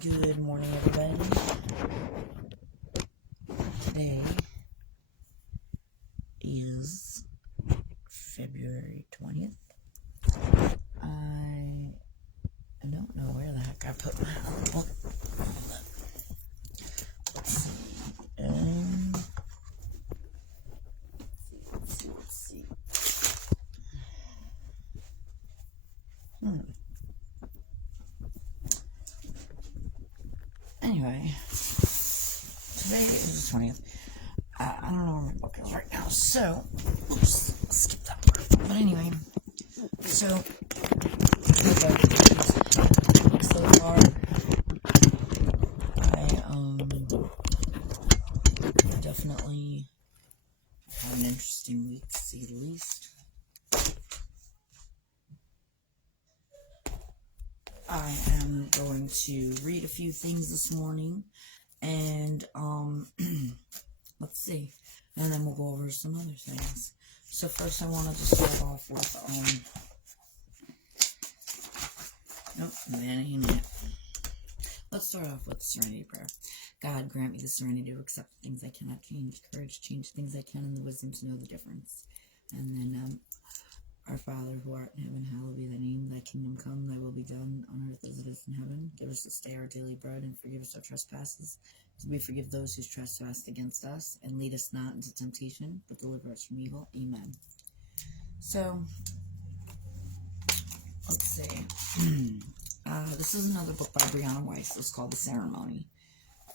Good morning, everybody. Today is February 20th. I don't know where the heck I put my book. Let's see. Anyway, today is the 20th. I don't know where my book is right now, so oops, skip that part. But anyway, so far, I definitely had an interesting week, to say the least. I am going to read a few things this morning, and let's see, and then we'll go over some other things. So first I wanted to start off with, nope, that ain't it. Let's start off with Serenity Prayer. God, grant me the serenity to accept the things I cannot change, courage to change things I can, and the wisdom to know the difference. And then, Our Father, who art in heaven, hallowed be thy name. Thy kingdom come, thy will be done, on earth as it is in heaven. Give us this day our daily bread, and forgive us our trespasses, as we forgive those who trespass against us. And lead us not into temptation, but deliver us from evil. Amen. So, let's see. This is another book by Brianna Weiss. It's called The Ceremony.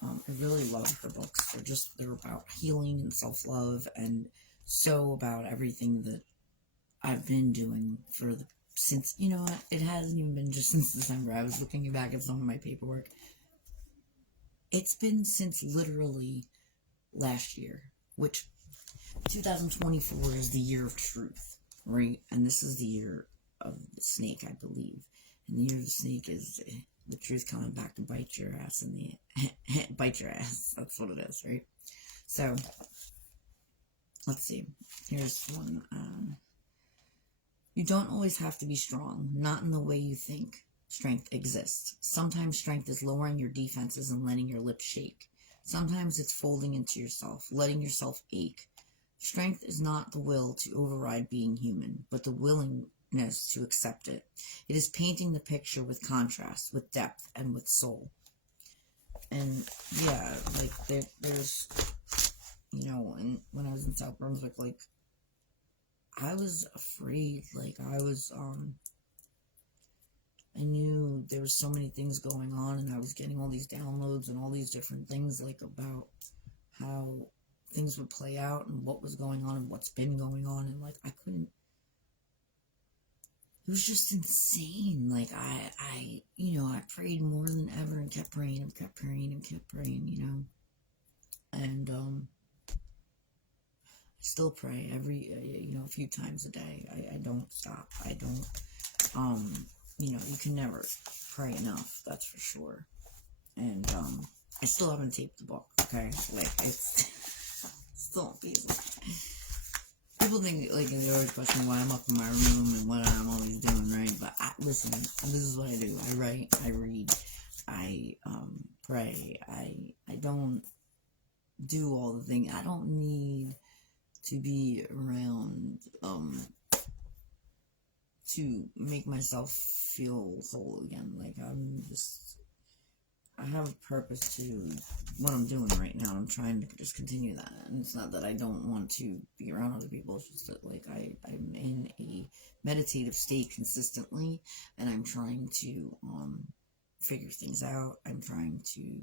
I really love her books. They're about healing and self-love, and so about everything that I've been doing since, you know what, it hasn't even been just since December. I was looking back at some of my paperwork. It's been since literally last year, which 2024 is the year of truth, right? And this is the year of the snake, I believe. And the year of the snake is the truth coming back to bite your ass in the bite your ass. That's what it is, right? So let's see. Here's one. You don't always have to be strong, not in the way you think strength exists. Sometimes strength is lowering your defenses and letting your lips shake. Sometimes it's folding into yourself, letting yourself ache. Strength is not the will to override being human, but the willingness to accept it. It is painting the picture with contrast, with depth, and with soul. And yeah, like there's, you know, and when I was in South Brunswick, like, I was afraid. Like, I knew there was so many things going on, and I was getting all these downloads and all these different things, like, about how things would play out and what was going on and what's been going on, and, like, I couldn't, it was just insane. Like, I prayed more than ever and kept praying and kept praying and kept praying, you know, and, still pray a few times a day. I don't stop. I don't, you can never pray enough, that's for sure. And, I still haven't taped the book, okay? Like, it's still a piece. People think, like, they always question why I'm up in my room and what I'm always doing, right? But, listen, this is what I do. I write, I read, I, pray. I don't do all the things. I don't need to be around, to make myself feel whole again. Like, I have a purpose to what I'm doing right now. I'm trying to just continue that. And it's not that I don't want to be around other people. It's just that, like, I'm in a meditative state consistently, and I'm trying to, figure things out. I'm trying to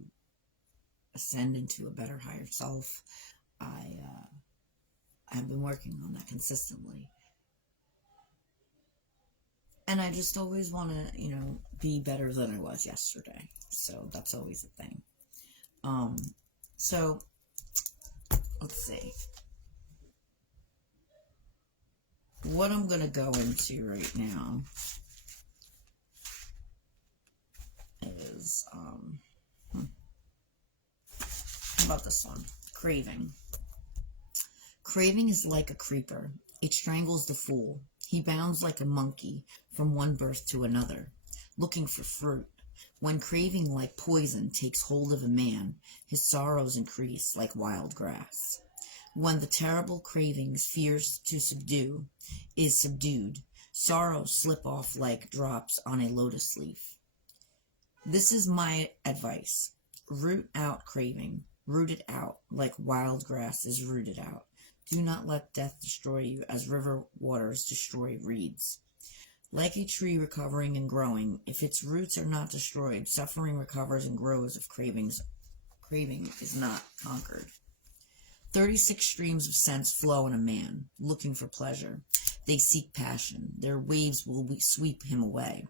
ascend into a better, higher self. I've been working on that consistently. And I just always want to, be better than I was yesterday. So that's always a thing. So let's see. What I'm going to go into right now is, how about this one? Craving. Craving is like a creeper. It strangles the fool. He bounds like a monkey from one birth to another, looking for fruit. When craving like poison takes hold of a man, his sorrows increase like wild grass. When the terrible cravings fears to subdue is subdued, sorrows slip off like drops on a lotus leaf. This is my advice. Root out craving. Root it out like wild grass is rooted out. Do not let death destroy you as river waters destroy reeds. Like a tree recovering and growing, if its roots are not destroyed, suffering recovers and grows if craving is not conquered. 36 streams of sense flow in a man, looking for pleasure. They seek passion. Their waves will sweep him away.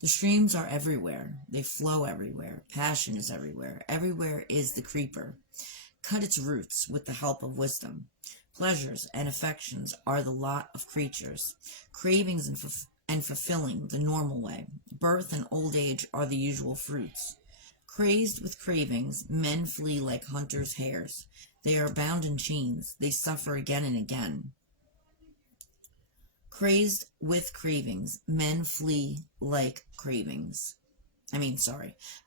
The streams are everywhere. They flow everywhere. Passion is everywhere. Everywhere is the creeper. Cut its roots with the help of wisdom. Pleasures and affections are the lot of creatures. Cravings and fulfilling the normal way. Birth and old age are the usual fruits. Crazed with cravings, men flee like hunters' hares. They are bound in chains. They suffer again and again. Crazed with cravings, men flee like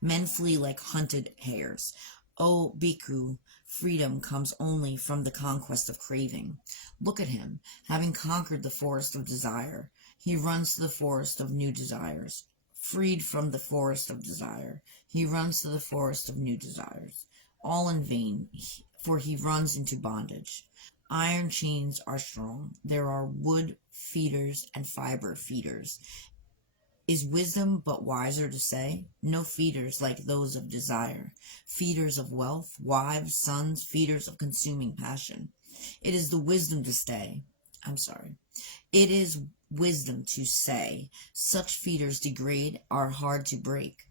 men flee like hunted hares. O Bhikkhu, freedom comes only from the conquest of craving. Look at him, having conquered the forest of desire. He runs to the forest of new desires. Freed from the forest of desire, he runs to the forest of new desires. All in vain, for he runs into bondage. Iron chains are strong. There are wood feeders and fiber feeders. Is wisdom but wiser to say? No feeders like those of desire. Feeders of wealth, wives, sons, feeders of consuming passion. It is the wisdom to stay. It is wisdom to say, such feeders degrade, are hard to break.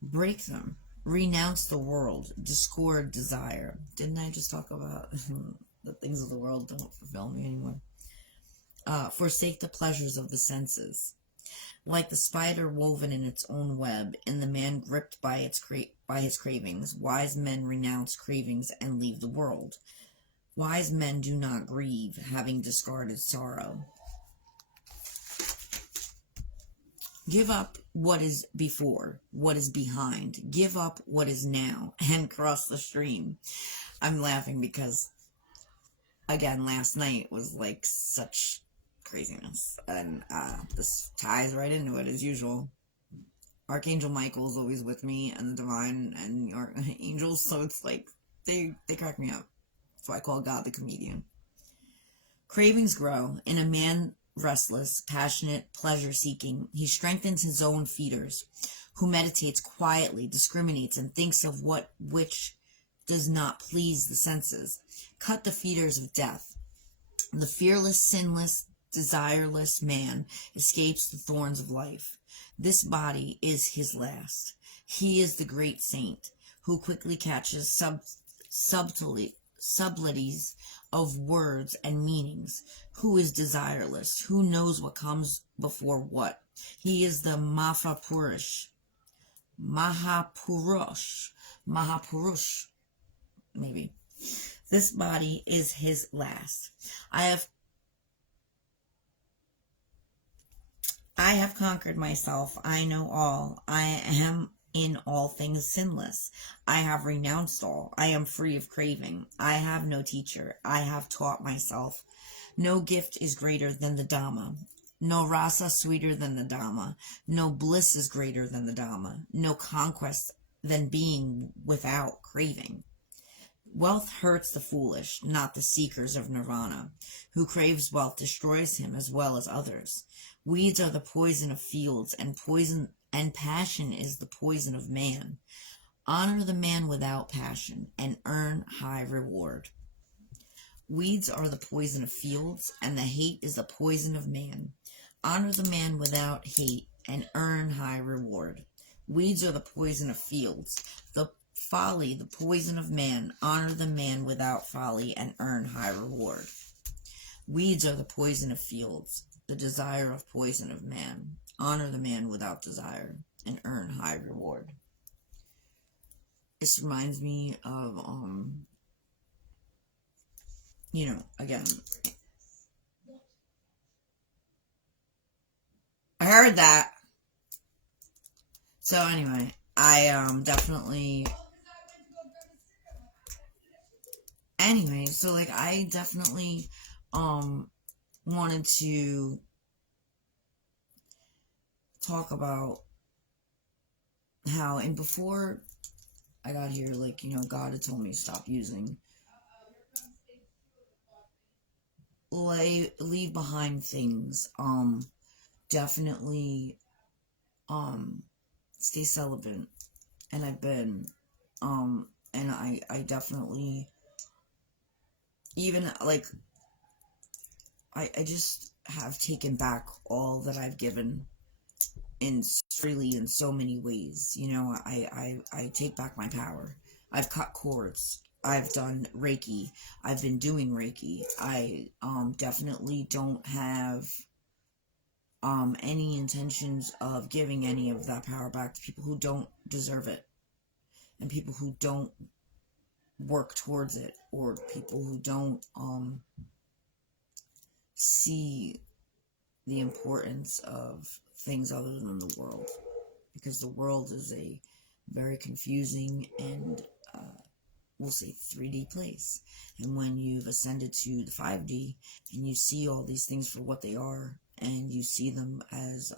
Break them. Renounce the world. Discord desire. Didn't I just talk about the things of the world don't fulfill me anymore? Forsake the pleasures of the senses. Like the spider woven in its own web, and the man gripped by his cravings, wise men renounce cravings and leave the world. Wise men do not grieve, having discarded sorrow. Give up what is before, what is behind. Give up what is now, and cross the stream. I'm laughing because, again, last night was like such craziness, and this ties right into it as usual. Archangel Michael is always with me, and the divine and the angels, so it's like they crack me up. So I call God the comedian. Cravings grow in a man restless, passionate, pleasure-seeking. He strengthens his own feeders, who meditates quietly, discriminates, and thinks of which does not please the senses. Cut the feeders of death. The fearless, sinless, desireless man escapes the thorns of life. This body is his last. He is the great saint, who quickly catches subtleties of words and meanings, who is desireless, who knows what comes before what. He is the Mahapurush, maybe. This body is his last. I have conquered myself. I know all. I am in all things sinless. I have renounced all. I am free of craving. I have no teacher. I have taught myself. No gift is greater than the Dhamma. No rasa sweeter than the Dhamma. No bliss is greater than the Dhamma. No conquest than being without craving. Wealth hurts the foolish, not the seekers of nirvana. Who craves wealth destroys him as well as others. Weeds are the poison of fields, and passion is the poison of man. Honor the man without passion, and earn high reward. Weeds are the poison of fields, and the hate is the poison of man. Honor the man without hate, and earn high reward. Weeds are the poison of fields, the folly, the poison of man. Honor the man without folly, and earn high reward. Weeds are the poison of fields, the desire of poison of man. Honor the man without desire, and earn high reward. This reminds me of, again, I heard that. So anyway, I definitely. Anyway, so like I definitely wanted to talk about how, and before I got here, like, God had told me to stop using, leave behind things, definitely, um, stay celibate, and I've been, and I definitely, even, like, I just have taken back all that I've given in freely in so many ways. I take back my power. I've cut cords. I've done Reiki. I've been doing Reiki. I definitely don't have any intentions of giving any of that power back to people who don't deserve it, and people who don't work towards it, or people who don't see the importance of things other than the world, because the world is a very confusing and we'll say 3D place. And when you've ascended to the 5D and you see all these things for what they are, and you see them as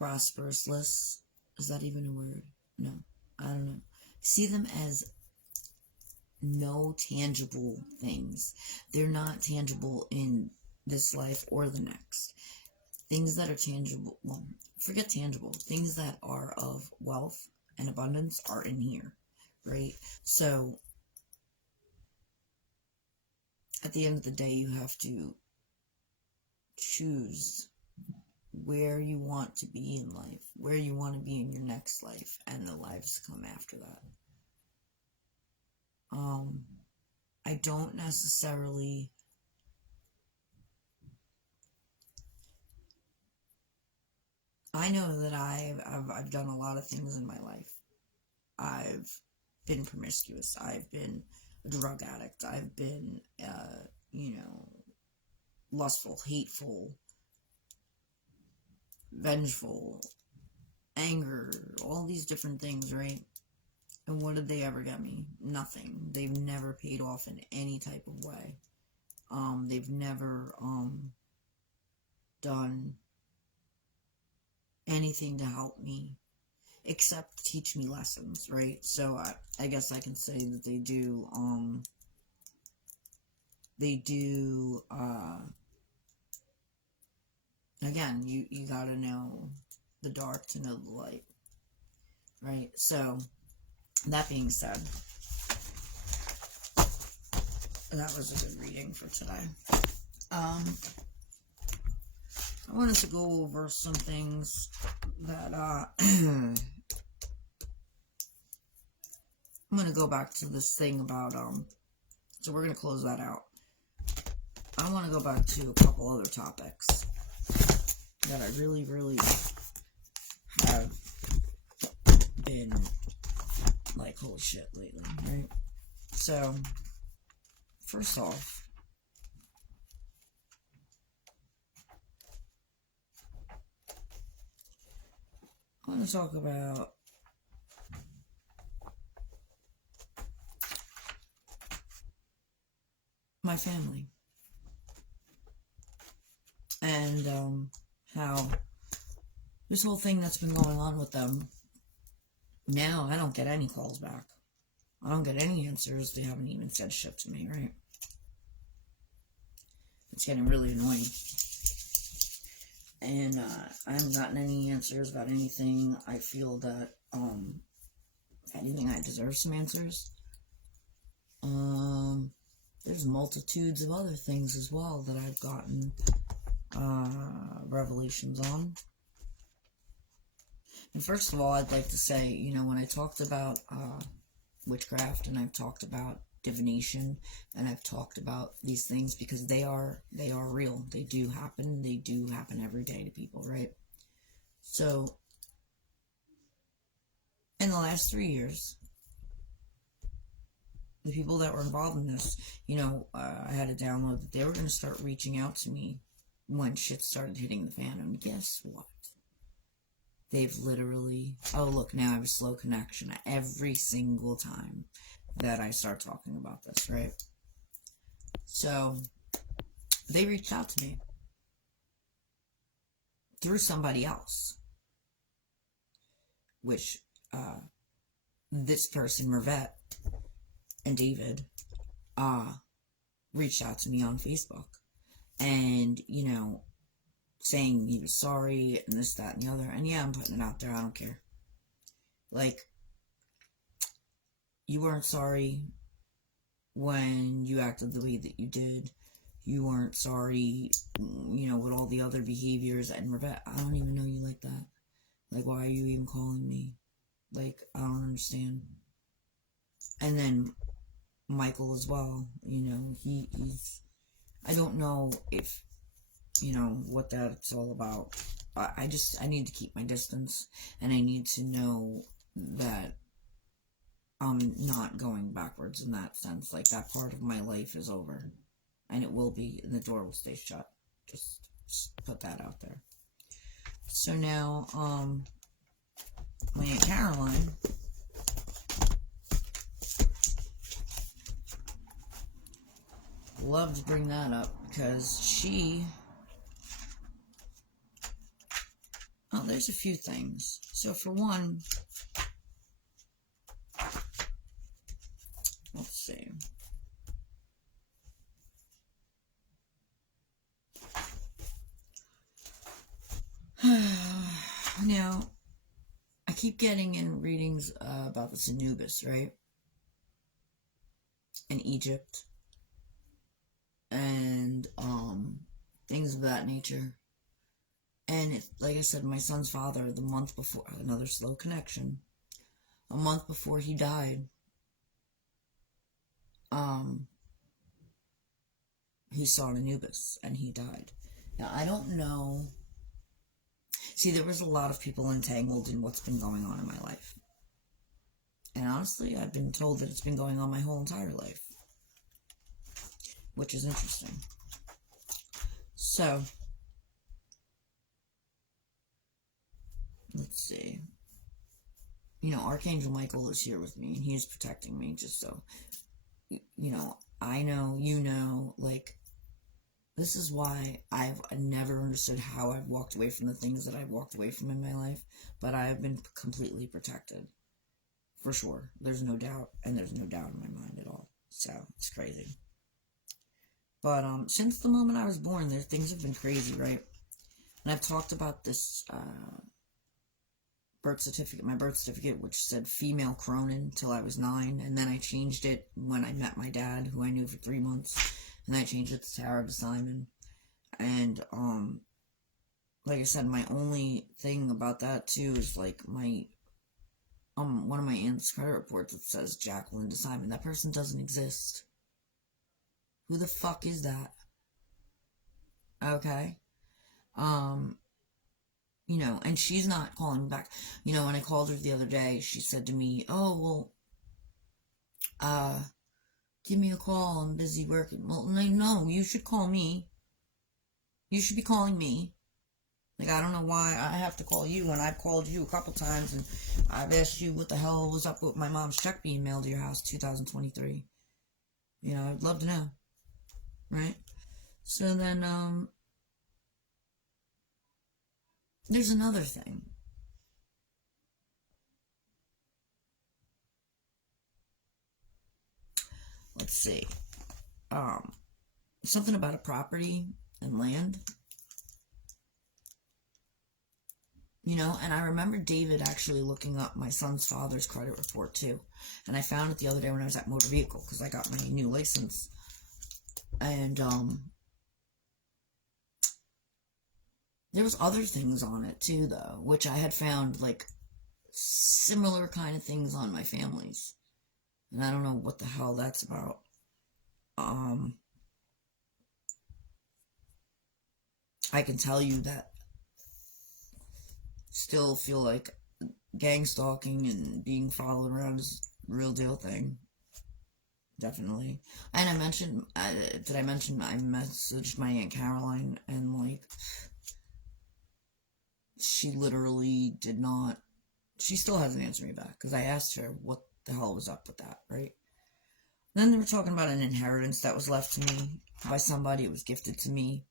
prosperousless, is that even a word? No, I don't know. See them as no tangible things. They're not tangible in this life or the next. Things that are tangible, well, forget tangible, things that are of wealth and abundance are in here, right? So at the end of the day, you have to choose where you want to be in life, where you want to be in your next life, and the lives come after that. I don't necessarily I know that I've done a lot of things in my life. I've been promiscuous. I've been a drug addict. I've been, lustful, hateful, vengeful, anger, all these different things, right? And what did they ever get me? Nothing. They've never paid off in any type of way. They've never, done anything to help me except teach me lessons, right? So I guess I can say that they do, again, you gotta know the dark to know the light, right? So, that being said, that was a good reading for today. I wanted to go over some things that, I'm gonna go back to this thing about, so we're gonna close that out. I want to go back to a couple other topics that I really, really have been like, holy shit lately, right? So, first off, I want to talk about my family. And how this whole thing that's been going on with them, now I don't get any calls back. I don't get any answers. They haven't even said shit to me, right? It's getting really annoying. And I haven't gotten any answers about anything. I feel that, if anything, I deserve some answers. There's multitudes of other things as well that I've gotten revelations on. And first of all, I'd like to say, when I talked about witchcraft, and I've talked about divination, and I've talked about these things, because they are real. They do happen. They do happen every day to people, right? So, in the last 3 years, the people that were involved in this, I had a download that they were going to start reaching out to me when shit started hitting the fan. And guess what? They've literally, oh look, now I have a slow connection every single time that I start talking about this, right? So they reached out to me through somebody else, which this person, Mervette and David, reached out to me on Facebook, and saying he was sorry and this, that, and the other. And yeah, I'm putting it out there. I don't care. Like, you weren't sorry when you acted the way that you did. You weren't sorry, with all the other behaviors. And Mervette, I don't even know you like that. Like, why are you even calling me? Like, I don't understand. And then Michael as well, he's, I don't know if, what that's all about. I need to keep my distance, and I need to know that I'm not going backwards in that sense. Like, that part of my life is over, and it will be, and the door will stay shut. Just put that out there. So now, my Aunt Caroline love to bring that up because there's a few things. So for one, let's see. Now, I keep getting in readings about this Anubis, right? In Egypt. And things of that nature. And like I said, my son's father, the month before, another slow connection, a month before he died, he saw an Anubis and he died. Now, I don't know. See, there was a lot of people entangled in what's been going on in my life. And honestly, I've been told that it's been going on my whole entire life, which is interesting. So, let's see. Archangel Michael is here with me, and he is protecting me, just so, I know, like, this is why I've never understood how I've walked away from the things that I've walked away from in my life, but I have been completely protected. For sure. There's no doubt, and there's no doubt in my mind at all. So, it's crazy. But, since the moment I was born, things have been crazy, right? And I've talked about this, my birth certificate, which said female Cronin till I was 9, and then I changed it when I met my dad, who I knew for 3 months, and I changed it to Tara DeSimon. And, like I said, my only thing about that, too, is, like, my, one of my aunt's credit reports that says Jacqueline DeSimon. That person doesn't exist. Who the fuck is that? Okay? And she's not calling back. When I called her the other day, she said to me, oh, well, give me a call, I'm busy working. Well, no, you should call me. You should be calling me. Like, I don't know why I have to call you, and I've called you a couple times, and I've asked you what the hell was up with my mom's check being mailed to your house 2023. I'd love to know. Right? So then, there's another thing. Let's see. Something about a property and land. And I remember David actually looking up my son's father's credit report too. And I found it the other day when I was at motor vehicle, because I got my new license. And, there was other things on it too, though, which I had found, like, similar kind of things on my family's. And I don't know what the hell that's about. I can tell you that still feel like gang stalking and being followed around is a real deal thing. definitely. And I mentioned, did I mention I messaged my Aunt Caroline and, like, she literally did not, she still hasn't answered me back because I asked her what the hell was up with that, right? Then they were talking about an inheritance that was left to me by somebody. It was gifted to me.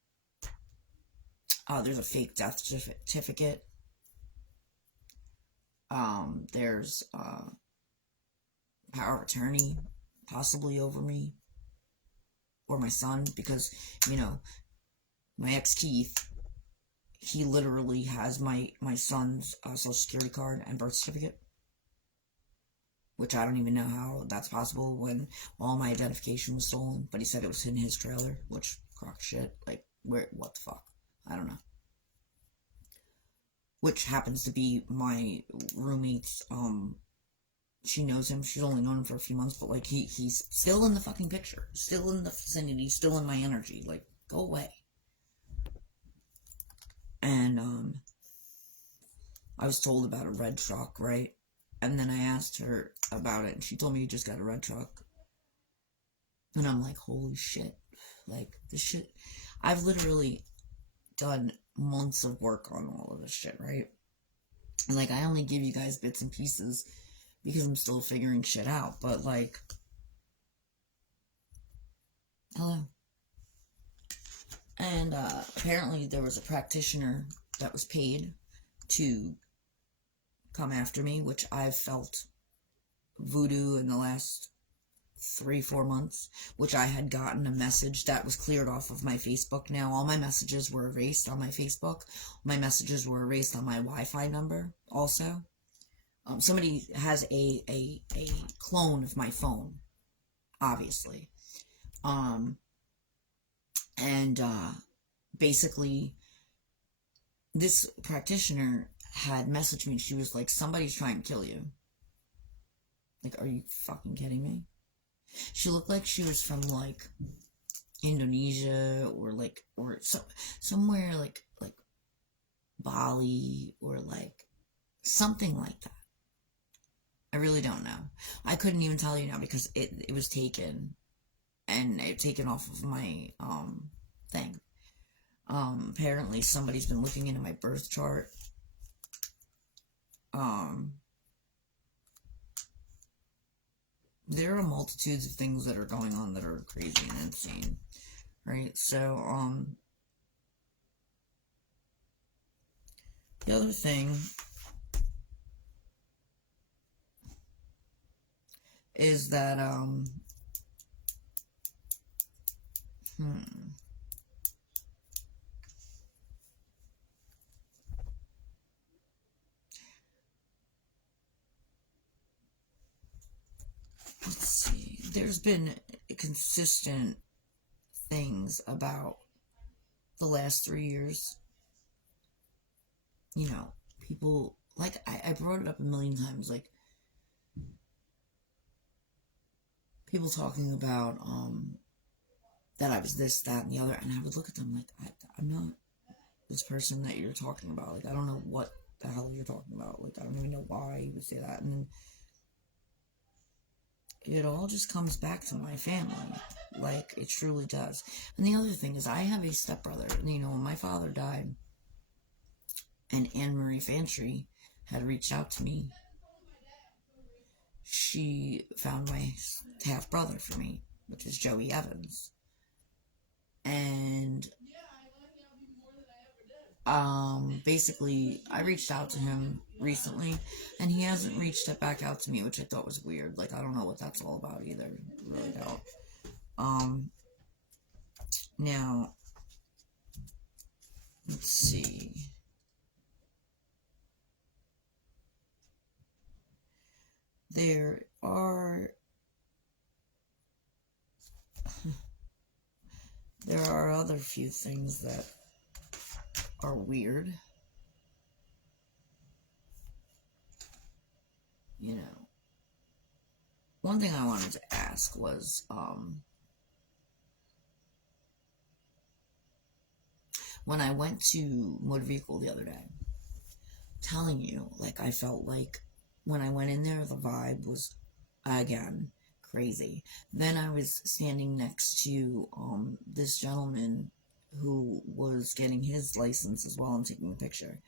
There's a fake death certificate. There's power of attorney possibly over me or my son because, you know, my ex Keith, he literally has my son's social security card and birth certificate, which I don't even know how that's possible when all my identification was stolen, but he said it was in his trailer, which crock shit. Like, what the fuck? I don't know. Which happens to be my roommate's, she knows him, she's only known him for a few months, but, like, he's still in the fucking picture, still in the vicinity, still in my energy, like, go away. And, I was told about a red truck, right? And then I asked her about it, and she told me you just got a red truck. And I'm like, holy shit. Like, this shit, I've literally done months of work on all of this shit, right? And, like, I only give you guys bits and pieces because I'm still figuring shit out, but, like, hello. And, apparently there was a practitioner that was paid to come after me, which I've felt voodoo in the last 3-4 months, which I had gotten a message that was cleared off of my Facebook. Now all my messages were erased on my Facebook. My messages were erased on my Wi-Fi number also. Somebody has a clone of my phone, obviously. Basically, this practitioner had messaged me. She was like, somebody's trying to kill you. Like, are you fucking kidding me? She looked like she was from, like, Indonesia or, like, or somewhere, like Bali or, like, something like that. I really don't know. I couldn't even tell you now because it was taken, and it taken off of my, thing. Apparently somebody's been looking into my birth chart. There are multitudes of things that are going on that are crazy and insane, right? So, the other thing is that, let's see, there's been consistent things about the last 3 years. You know, people, like, I brought it up a million times, like, people talking about, that I was this, that, and the other, and I would look at them like, I'm not this person that you're talking about. Like, I don't know what the hell you're talking about. Like, I don't even know why you would say that. And it all just comes back to my family. Like, it truly does. And the other thing is, I have a stepbrother. You know, when my father died, and Anne Marie Fantry had reached out to me, she found my half-brother for me, which is Joey Evans. And basically, I reached out to him recently, and he hasn't reached it back out to me, which I thought was weird. Like, I don't know what that's all about either. Really don't. Now, let's see. There are other few things that are weird. You know, one thing I wanted to ask was, when I went to motor vehicle the other day, telling you, like, I felt like when I went in there, the vibe was, again, crazy. Then I was standing next to this gentleman who was getting his license as well and taking a picture.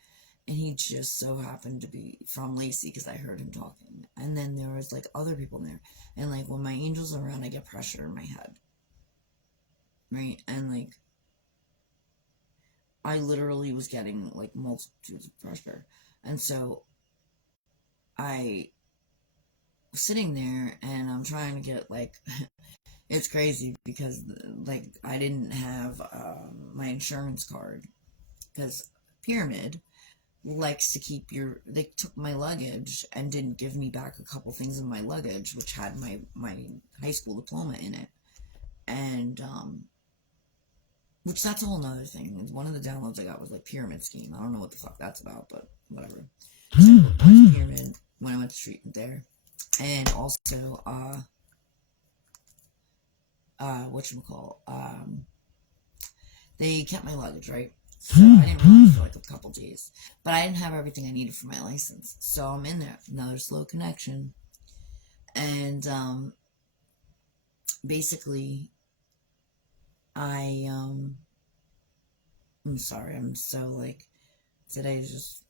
And he just so happened to be from Lacey because I heard him talking. And then there was like other people there. And like when my angel's around, I get pressure in my head. Right? And like I literally was getting like multitudes of pressure. And so I was sitting there and I'm trying to get like it's crazy because like I didn't have my insurance card because Pyramid likes to keep they took my luggage and didn't give me back a couple things in my luggage which had my high school diploma in it, and which that's a whole nother thing. One of the downloads I got was like Pyramid Scheme. I don't know what the fuck that's about, but whatever. So Pyramid when I went to treatment there. And also whatchamacallit, they kept my luggage, right? So I didn't realize for like a couple days. But I didn't have everything I needed for my license. So I'm in there. Another slow connection. And basically I'm sorry, I'm so like today is just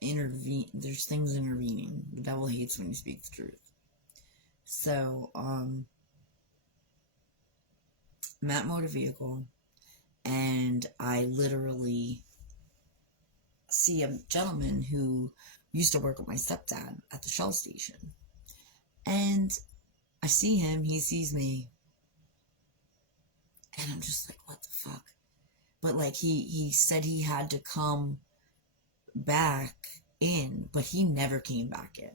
intervene. There's things intervening. The devil hates when you speak the truth. So I'm at motor vehicle and I literally see a gentleman who used to work with my stepdad at the Shell station. And I see him, he sees me, and I'm just like, what the fuck? But like he said he had to come back in, but he never came back in.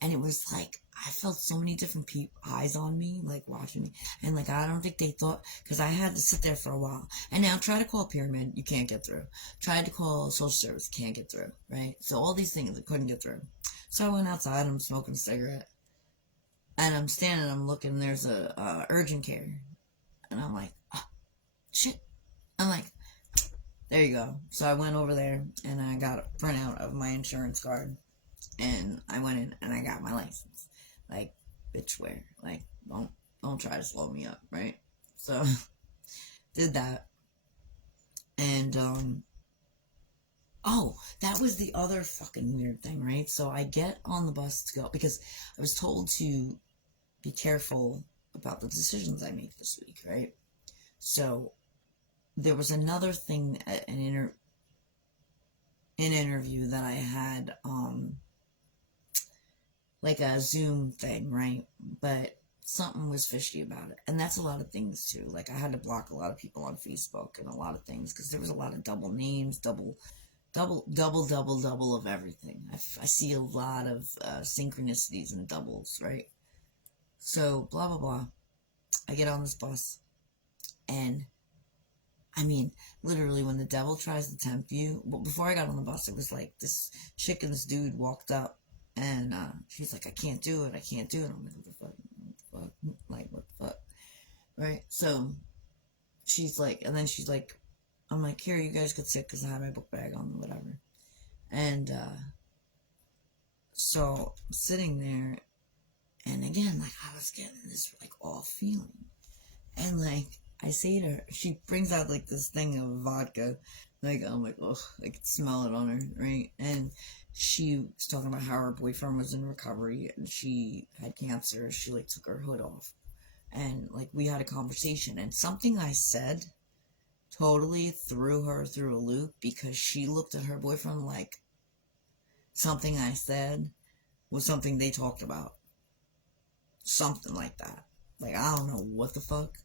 And it was like I felt so many different eyes on me, like watching me, and like I don't think they thought, because I had to sit there for a while. And now try to call Pyramid, you can't get through. Tried to call social service, can't get through, right? So all these things I couldn't get through. So I went outside, I'm smoking a cigarette, and I'm standing, I'm looking, there's a urgent care, and I'm like, oh, shit. I'm like, there you go. So I went over there and I got a printout of my insurance card and I went in and I got my license. Like, bitch, where? Like, don't try to slow me up, right? So did that. And oh, that was the other fucking weird thing, right? So I get on the bus to go because I was told to be careful about the decisions I make this week, right? So there was another thing, an interview that I had, like a Zoom thing, right? But something was fishy about it. And that's a lot of things too. Like I had to block a lot of people on Facebook and a lot of things because there was a lot of double names, double of everything. I see a lot of synchronicities and doubles, right? So blah, blah, blah. I get on this bus and I mean, literally, when the devil tries to tempt you, well, before I got on the bus, it was like this chick and this dude walked up, and she's like, I can't do it, I can't do it. I'm like, what the fuck? What the fuck? Like, what the fuck? Right? So, she's like, and then she's like, I'm like, here, you guys could sit because I have my book bag on, whatever. And so, I'm sitting there, and again, like, I was getting this, like, off feeling. And, like, I say to her, she brings out like this thing of vodka, like I'm like, oh, I could smell it on her, right? And she was talking about how her boyfriend was in recovery and she had cancer. She like took her hood off, and like we had a conversation, and something I said totally threw her through a loop because she looked at her boyfriend like something I said was something they talked about, something like that. Like I don't know what the fuck.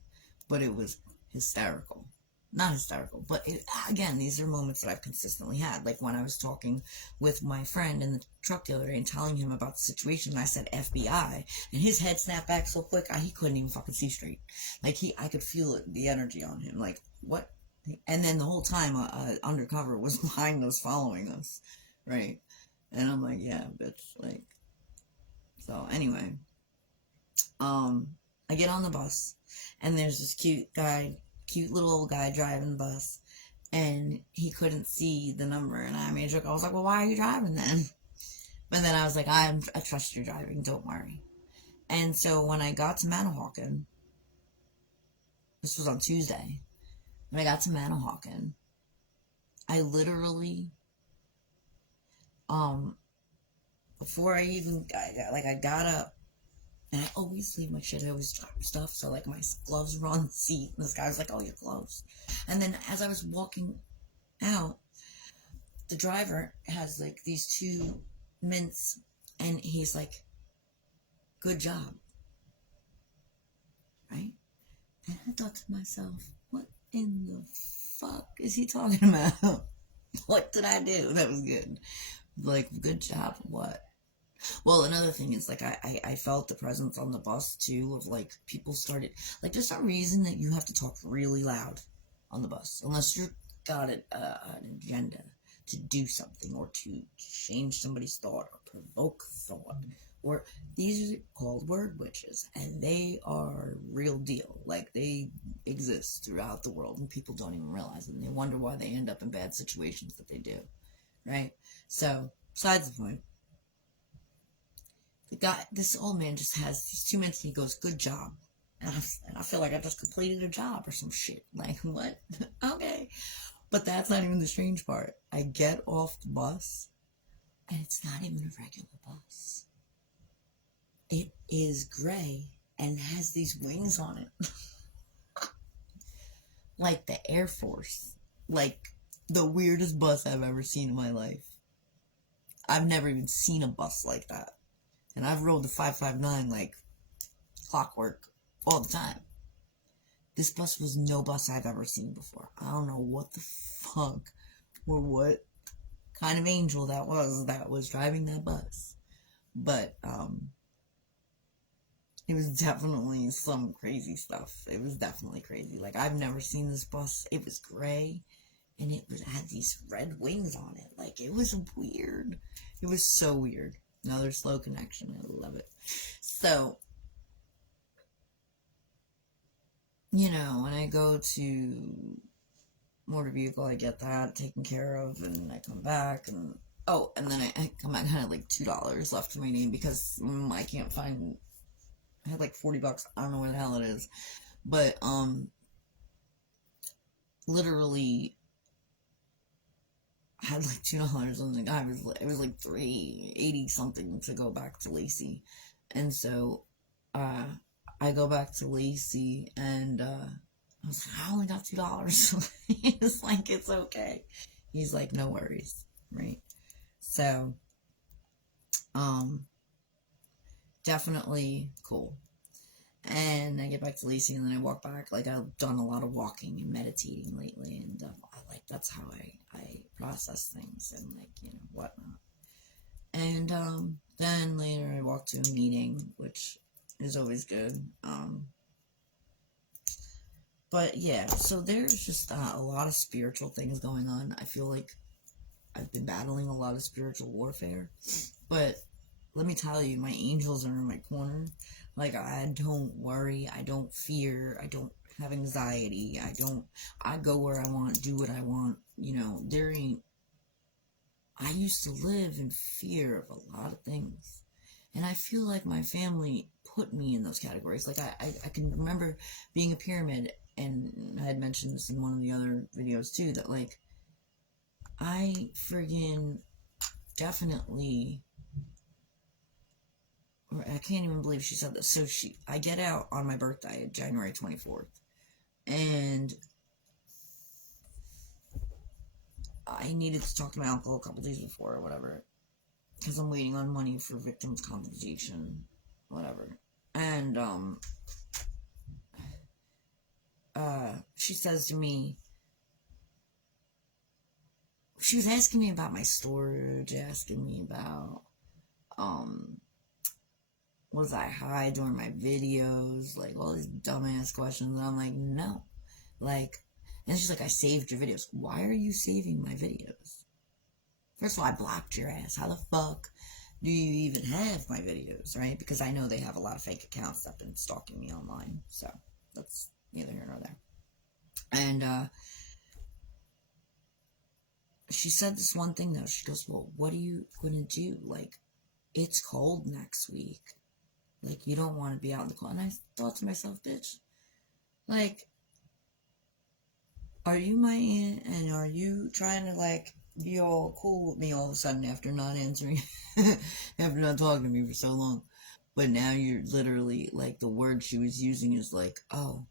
But it was hysterical. Not hysterical, but again, these are moments that I've consistently had. Like when I was talking with my friend in the truck the other day and telling him about the situation, and I said FBI, and his head snapped back so quick, he couldn't even fucking see straight. Like I could feel it, the energy on him. Like, what? And then the whole time, undercover was behind us, following us, right? And I'm like, yeah, bitch, like. So anyway, I get on the bus. And there's this cute little old guy driving the bus, and he couldn't see the number, and I made a joke. I was like, well, why are you driving then? But then I was like, I trust your driving, don't worry. And so when I got to Manahawkin, this was on Tuesday, when I got to Manahawkin, I literally, before I even, I got up, and I always leave my shit, I always drop stuff, so, like, my gloves were on the seat, and this guy was like, oh, your gloves. And then as I was walking out, the driver has, like, these 2 mints, and he's like, good job. Right? And I thought to myself, what in the fuck is he talking about? What did I do that was good? Like, good job, what? Well, another thing is, like, I felt the presence on the bus, too, of, like, people started, like, there's some reason that you have to talk really loud on the bus, unless you've got an agenda to do something, or to change somebody's thought, or provoke thought, or these are called word witches, and they are real deal. Like, they exist throughout the world, and people don't even realize it, and they wonder why they end up in bad situations that they do, right? So, besides the point, the guy, this old man just has these 2 minutes, and he goes, good job. And I feel like I just completed a job or some shit. Like, what? Okay. But that's not even the strange part. I get off the bus, and it's not even a regular bus. It is gray and has these wings on it. Like the Air Force. Like the weirdest bus I've ever seen in my life. I've never even seen a bus like that. And I've rode the 559 like clockwork all the time. This bus was no bus I've ever seen before. I don't know what the fuck or what kind of angel that was driving that bus. But, it was definitely some crazy stuff. It was definitely crazy. Like, I've never seen this bus. It was gray, and had these red wings on it. Like, it was weird. It was so weird. Another slow connection. I love it. So, you know, when I go to motor vehicle, I get that taken care of, and I come back, and then I come back and I had like $2 left in my name because I can't find. I had like $40. I don't know where the hell it is, but literally, I had like $2 on the guy. It was like $3.80 something to go back to Lacey, and so I go back to Lacey, and I was like, I only got $2. He's like, it's okay. He's like, no worries, right? So, definitely cool. And I get back to Lacey, and then I walk back. Like, I've done a lot of walking and meditating lately, and that's how I process things, and, like, you know, whatnot. And then later I walk to a meeting, which is always good. But yeah, so there's just a lot of spiritual things going on. I feel like I've been battling a lot of spiritual warfare, but let me tell you, my angels are in my corner. Like, I don't worry, I don't fear, I don't have anxiety, I go where I want, do what I want, you know, I used to live in fear of a lot of things, and I feel like my family put me in those categories. Like, I can remember being a pyramid, and I had mentioned this in one of the other videos too, that, like, I friggin' definitely, I can't even believe she said this. So I get out on my birthday, January 24th, and I needed to talk to my uncle a couple days before or whatever, because I'm waiting on money for victims' compensation, whatever. And, she says to me, she was asking me about my storage, asking me about, was I high during my videos, like, all these dumbass questions, and I'm like, no, like, and she's like, I saved your videos. Why are you saving my videos? First of all, I blocked your ass. How the fuck do you even have my videos, right? Because I know they have a lot of fake accounts that have been stalking me online, so that's neither here nor there. And, she said this one thing, though. She goes, well, what are you going to do? Like, it's cold next week. Like, you don't want to be out in the cold. And I thought to myself, bitch, like, are you my aunt and are you trying to, like, be all cool with me all of a sudden after not answering, after not talking to me for so long? But now you're literally, like, the word she was using is like, oh,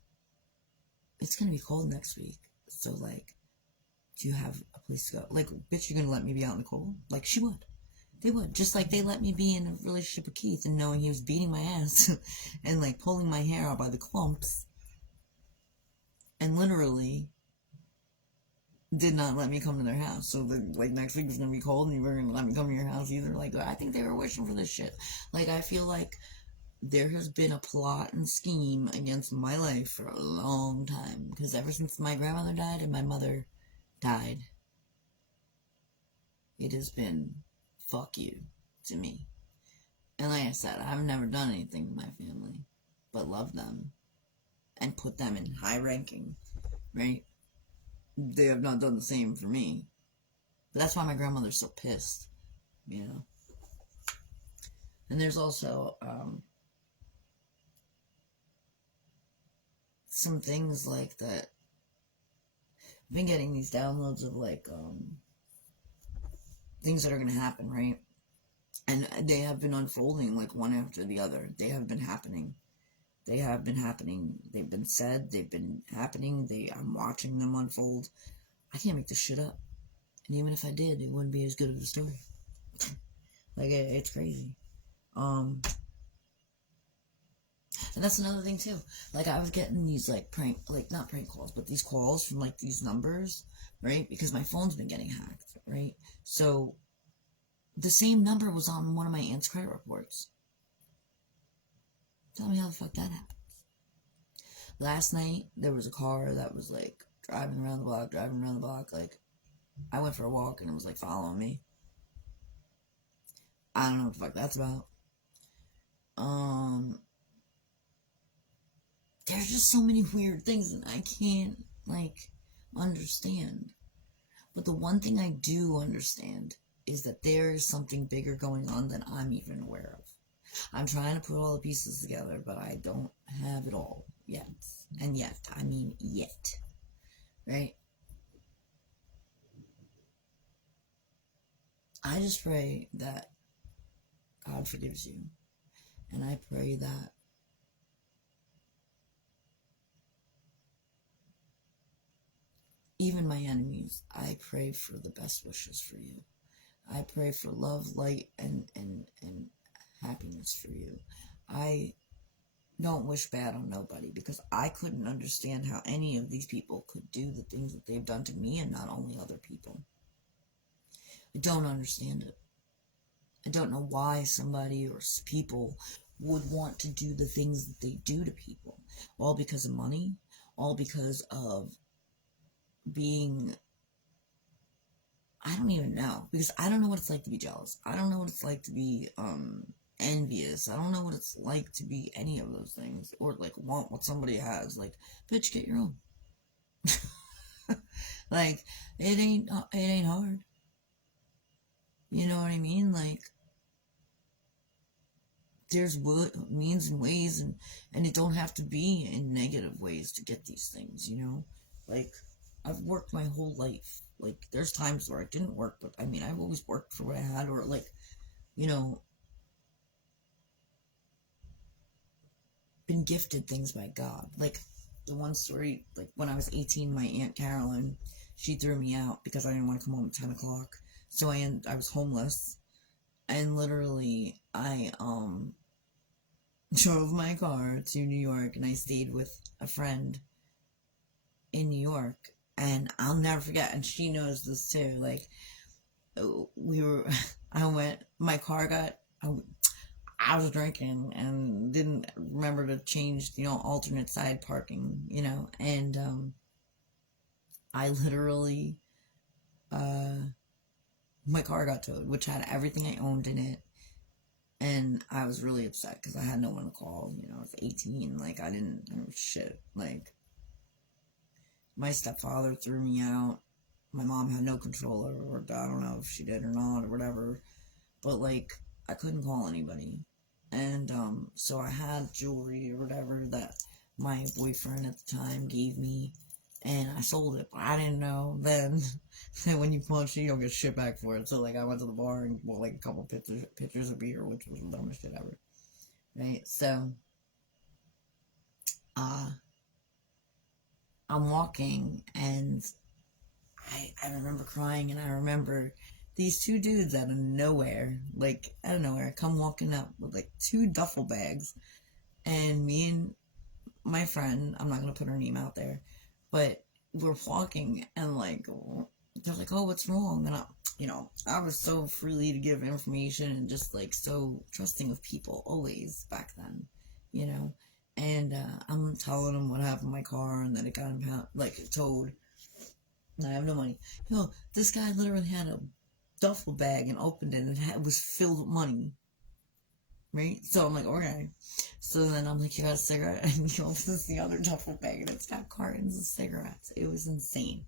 it's going to be cold next week. So, like, do you have a place to go? Like, bitch, you're going to let me be out in the cold? Like, she would. They would. Just like they let me be in a relationship with Keith and knowing he was beating my ass and, like, pulling my hair out by the clumps. And literally did not let me come to their house. So, like, next week was going to be cold and you weren't going to let me come to your house either. Like, I think they were wishing for this shit. Like, I feel like there has been a plot and scheme against my life for a long time. Because ever since my grandmother died and my mother died, it has been fuck you to me. And like I said, I've never done anything to my family but love them and put them in high ranking, right? They have not done the same for me. But that's why my grandmother's so pissed, you know? And there's also some things like that. I've been getting these downloads of, like, things that are going to happen, right? And they have been unfolding, like, one after the other. They have been happening. They have been happening. They've been said. They've been happening. I'm watching them unfold. I can't make this shit up. And even if I did, it wouldn't be as good of a story. Like, it's crazy. And that's another thing, too. Like, I was getting these, like, not prank calls, but these calls from, like, these numbers, right? Because my phone's been getting hacked, right? So, the same number was on one of my aunt's credit reports. Tell me how the fuck that happens. Last night, there was a car that was, like, driving around the block, like, I went for a walk and it was, like, following me. I don't know what the fuck that's about. There's just so many weird things that I can't, like, understand. But the one thing I do understand is that there is something bigger going on than I'm even aware of. I'm trying to put all the pieces together, but I don't have it all yet. And yet, I mean yet. Right? I just pray that God forgives you. And I pray that even my enemies, I pray for the best wishes for you. I pray for love, light, and happiness for you. I don't wish bad on nobody because I couldn't understand how any of these people could do the things that they've done to me and not only other people. I don't understand it. I don't know why somebody or people would want to do the things that they do to people. All because of money, all because of being, I don't even know, because I don't know what it's like to be jealous. I don't know what it's like to be envious. I don't know what it's like to be any of those things, or like want what somebody has. Like, bitch, get your own. Like, it ain't hard. You know what I mean? Like, there's means and ways, and it don't have to be in negative ways to get these things, you know? Like, I've worked my whole life. Like, there's times where I didn't work, but I mean, I've always worked for what I had, or like, you know, been gifted things by God. Like, the one story, like, when I was 18, my Aunt Carolyn, she threw me out because I didn't want to come home at 10 o'clock. So I was homeless. And literally, I, drove my car to New York, and I stayed with a friend in New York. And I'll never forget, and she knows this too, like, my car got, I was drinking and didn't remember to change, alternate side parking, and, I literally, my car got towed, which had everything I owned in it, and I was really upset, because I had no one to call, I was 18, like, I didn't know shit, like, my stepfather threw me out, my mom had no control over it, I don't know if she did or not, or whatever, but, like, I couldn't call anybody, And so I had jewelry or whatever that my boyfriend at the time gave me, and I sold it. But I didn't know then that when you punch it, you don't get shit back for it. So like I went to the bar and bought like a couple pitchers of beer, which was the dumbest shit ever. Right? So uh I'm walking and I remember crying, and I remember these two dudes out of nowhere, like out of nowhere, come walking up with like two duffel bags, and me and my friend, I'm not gonna put her name out there, but we're walking, and like they're like, "Oh, what's wrong?" And I was so freely to give information and just like so trusting of people always back then, you know. And I'm telling them what happened to my car and that it got impounded, like towed. I have no money. Yo, this guy literally had a duffel bag and opened it, and it was filled with money. Right? So I'm like, okay. So then I'm like, you got a cigarette? And he opens the other duffel bag, and it's got cartons of cigarettes. It was insane.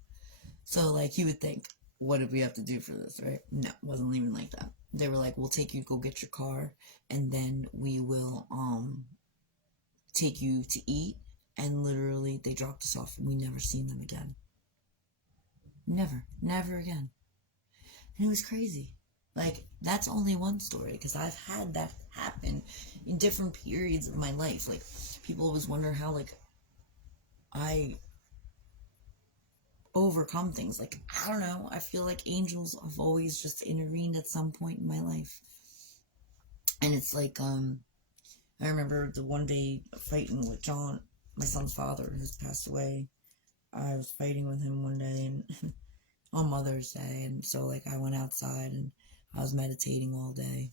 So, like, you would think, what did we have to do for this, right? No, it wasn't even like that. They were like, we'll take you, go get your car, and then we will, take you to eat. And literally, they dropped us off, and we never seen them again. Never again. And it was crazy. Like, that's only one story, because I've had that happen in different periods of my life. Like, people always wonder how, like, I overcome things. Like, I don't know. I feel like angels have always just intervened at some point in my life. And it's like, I remember the one day fighting with John, my son's father, who's passed away. I was fighting with him one day, and on Mother's Day, and so like I went outside and I was meditating all day,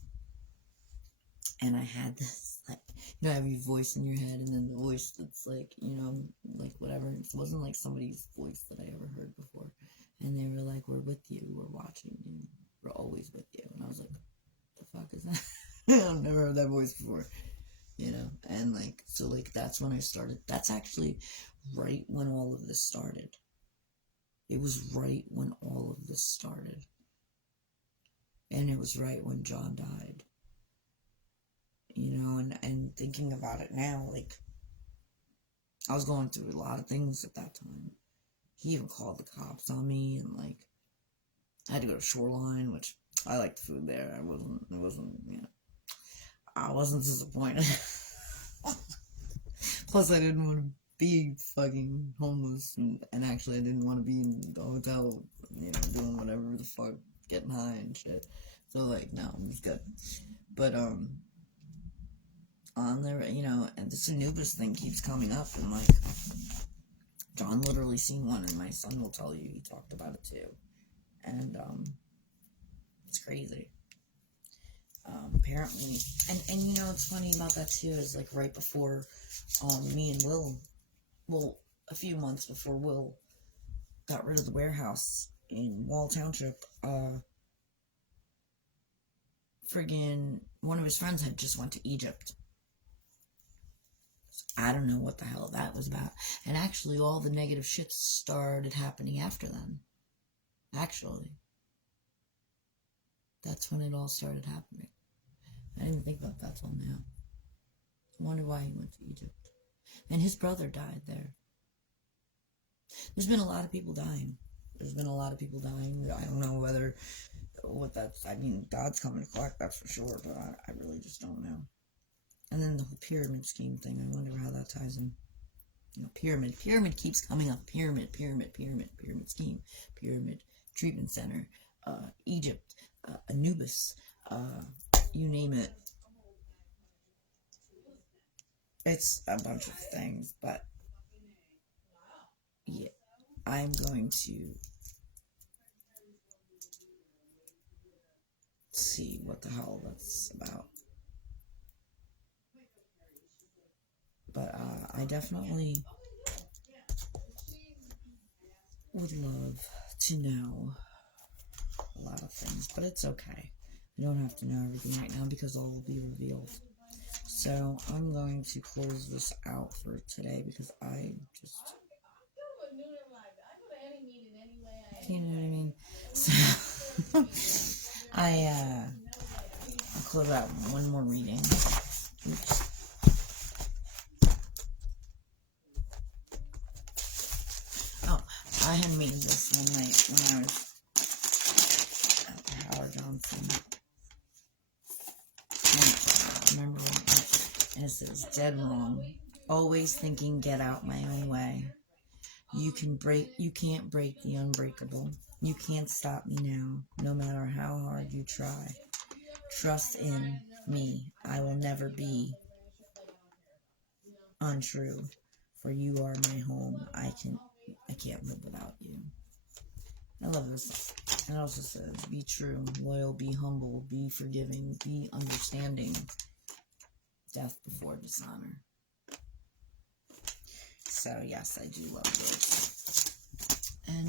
and I had this like, you know, have your voice in your head, and then the voice that's like, you know, like whatever. It wasn't like somebody's voice that I ever heard before, and they were like, "We're with you, we're watching you, we're always with you," and I was like, "The fuck is that?" I've never heard that voice before, you know, and like so like that's when I started. That's actually right when all of this started. It was right when all of this started. And it was right when John died. You know, and thinking about it now, like, I was going through a lot of things at that time. He even called the cops on me, and, like, I had to go to Shoreline, which I liked the food there. I wasn't disappointed. Plus, I didn't want to be fucking homeless, and actually I didn't want to be in the hotel, you know, doing whatever the fuck, getting high and shit. So like, no, it was good. But on there, you know, and this Anubis thing keeps coming up, and like, John literally seen one, and my son will tell you he talked about it too, and it's crazy. Apparently, and you know what's funny about that too is like right before me and Will, well, a few months before Will got rid of the warehouse in Wall Township, friggin' one of his friends had just went to Egypt. I don't know what the hell that was about. And actually all the negative shit started happening after then. Actually. That's when it all started happening. I didn't even think about that till now. I wonder why he went to Egypt. And his brother died there. There's been a lot of people dying. I don't know what that's, I mean, God's coming to collect, that's for sure, but I really just don't know. And then the whole pyramid scheme thing, I wonder how that ties in. You know, pyramid keeps coming up. Pyramid scheme, pyramid treatment center, Egypt, Anubis, you name it. It's a bunch of things, but yeah, I'm going to see what the hell that's about. But I definitely would love to know a lot of things, but it's okay. I don't have to know everything right now because all will be revealed. So I'm going to close this out for today because I just, you know what I mean? So I'll close out one more reading. Oops. Oh, I had made this one night when I was at the Howard Johnson. Remember when and it says, dead wrong. Always thinking, get out my own way. You can't break the unbreakable. You can't stop me now, no matter how hard you try. Trust in me. I will never be untrue, for you are my home. I can't live without you. I love this. It also says, be true, loyal, be humble, be forgiving, be understanding. Death before dishonor. So yes, I do love those. And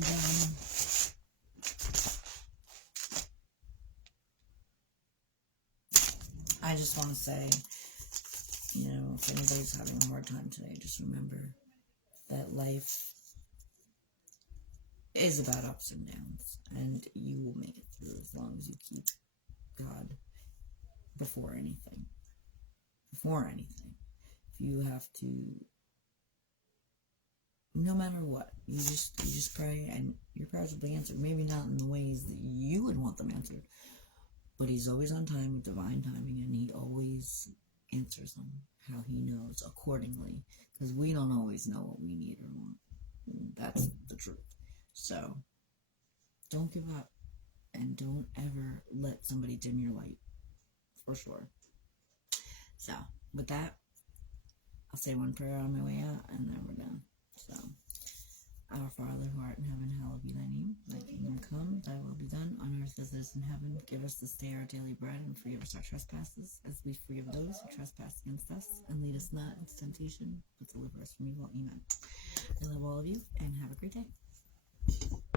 I just want to say, you know, if anybody's having a hard time today, just remember that life is about ups and downs, and you will make it through as long as you keep God before anything. Before anything. If you have to, no matter what, you just pray, and your prayers will be answered. Maybe not in the ways that you would want them answered, but He's always on time with divine timing, and He always answers them how He knows accordingly, because we don't always know what we need or want. That's the truth. So don't give up, and don't ever let somebody dim your light, for sure. So with that, I'll say one prayer on my way out, and then we're done. So, our Father who art in heaven, hallowed be thy name. Thy kingdom come, thy will be done, on earth as it is in heaven. Give us this day our daily bread, and forgive us our trespasses, as we forgive those who trespass against us. And lead us not into temptation, but deliver us from evil. Amen. I love all of you, and have a great day.